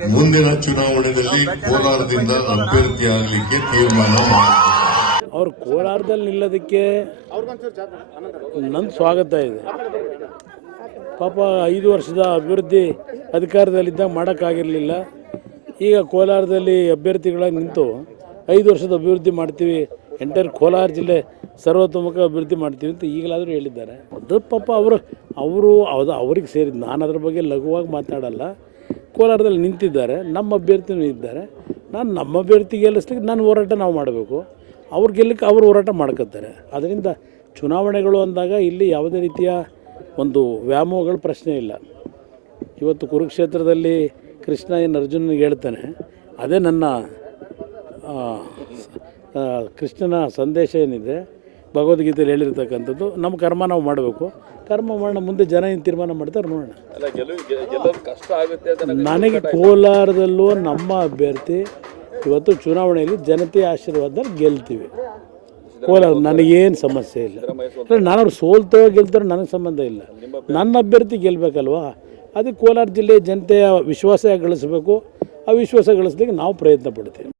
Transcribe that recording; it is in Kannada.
ಮುಂದಿನ ಚುನಾವಣೆಯಲ್ಲಿ ಕೋಲಾರದಿಂದ ಅಭ್ಯರ್ಥಿಯಾಗಲಿಕ್ಕೆ ತೀರ್ಮಾನ ಮಾಡಿದ್ದಾರೆ. ಅವರು ಕೋಲಾರದಲ್ಲಿ ನಿಲ್ಲೋದಕ್ಕೆ ನನ್ನ ಸ್ವಾಗತ ಇದೆ. ಪಾಪ 5 ವರ್ಷದ ಅಭಿವೃದ್ಧಿ ಅಧಿಕಾರದಲ್ಲಿದ್ದಾಗ ಮಾಡೋಕ್ಕಾಗಿರಲಿಲ್ಲ. ಈಗ ಕೋಲಾರದಲ್ಲಿ ಅಭ್ಯರ್ಥಿಗಳಾಗಿ ನಿಂತು 5 ವರ್ಷದ ಅಭಿವೃದ್ಧಿ ಮಾಡ್ತೀವಿ, ಎಂಟೈರ್ ಕೋಲಾರ ಜಿಲ್ಲೆ ಸರ್ವತೋಮುಖ ಅಭಿವೃದ್ಧಿ ಮಾಡ್ತೀವಿ ಅಂತ ಈಗಲಾದರೂ ಹೇಳಿದ್ದಾರೆ. ಅದು ಪಾಪ ಅವರು ಅವ್ರಿಗೆ ಸೇರಿದ್ದು. ನಾನು ಅದ್ರ ಬಗ್ಗೆ ಲಘುವಾಗಿ ಮಾತಾಡಲ್ಲ. ಕೋಲಾರದಲ್ಲಿ ನಿಂತಿದ್ದಾರೆ, ನಮ್ಮ ಅಭ್ಯರ್ಥಿನೂ ಇದ್ದಾರೆ. ನಮ್ಮ ಅಭ್ಯರ್ಥಿ ಗೆಲ್ಲಿಸ್ಲಿಕ್ಕೆ ನಾನು ಹೋರಾಟ ನಾವು ಮಾಡಬೇಕು, ಅವ್ರು ಗೆಲ್ಲಕ್ಕೆ ಅವರು ಹೋರಾಟ ಮಾಡ್ಕೊತಾರೆ. ಅದರಿಂದ ಚುನಾವಣೆಗಳು ಅಂದಾಗ ಇಲ್ಲಿ ಯಾವುದೇ ರೀತಿಯ ಒಂದು ವ್ಯಾಮೋಹಗಳ ಪ್ರಶ್ನೆ ಇಲ್ಲ. ಇವತ್ತು ಕುರುಕ್ಷೇತ್ರದಲ್ಲಿ ಕೃಷ್ಣ ಏನು ಅರ್ಜುನನಿಗೆ ಹೇಳ್ತಾನೆ, ಅದೇ ನನ್ನ ಕೃಷ್ಣನ ಸಂದೇಶ ಏನಿದೆ ಭಗವದ್ಗೀತೆಯಲ್ಲಿ ಹೇಳಿರ್ತಕ್ಕಂಥದ್ದು. ನಮ್ಮ ಕರ್ಮ ನಾವು ಮಾಡಬೇಕು, ಕರ್ಮ ಮಾಡೋಣ, ಮುಂದೆ ಜನ ಏನು ತೀರ್ಮಾನ ಮಾಡ್ತಾರೆ ನೋಡೋಣ. ನನಗೆ ಕೋಲಾರದಲ್ಲೂ ನಮ್ಮ ಅಭ್ಯರ್ಥಿ ಇವತ್ತು ಚುನಾವಣೆಯಲ್ಲಿ ಜನತೆಯ ಆಶೀರ್ವಾದದಲ್ಲಿ ಗೆಲ್ತೀವಿ. ಕೋಲಾರ ನನಗೇನು ಸಮಸ್ಯೆ ಇಲ್ಲ. ನಾನು ಅವ್ರು ಸೋಲ್ತೋ ಗೆಲ್ತಾರೋ ನನಗೆ ಸಂಬಂಧ ಇಲ್ಲ. ನನ್ನ ಅಭ್ಯರ್ಥಿ ಗೆಲ್ಲಬೇಕಲ್ವಾ? ಅದಕ್ಕೆ ಕೋಲಾರ ಜಿಲ್ಲೆ ಜನತೆಯ ವಿಶ್ವಾಸ ಗಳಿಸಬೇಕು. ಆ ವಿಶ್ವಾಸ ಗಳಿಸಲಿಕ್ಕೆ ನಾವು ಪ್ರಯತ್ನ ಪಡ್ತೀವಿ.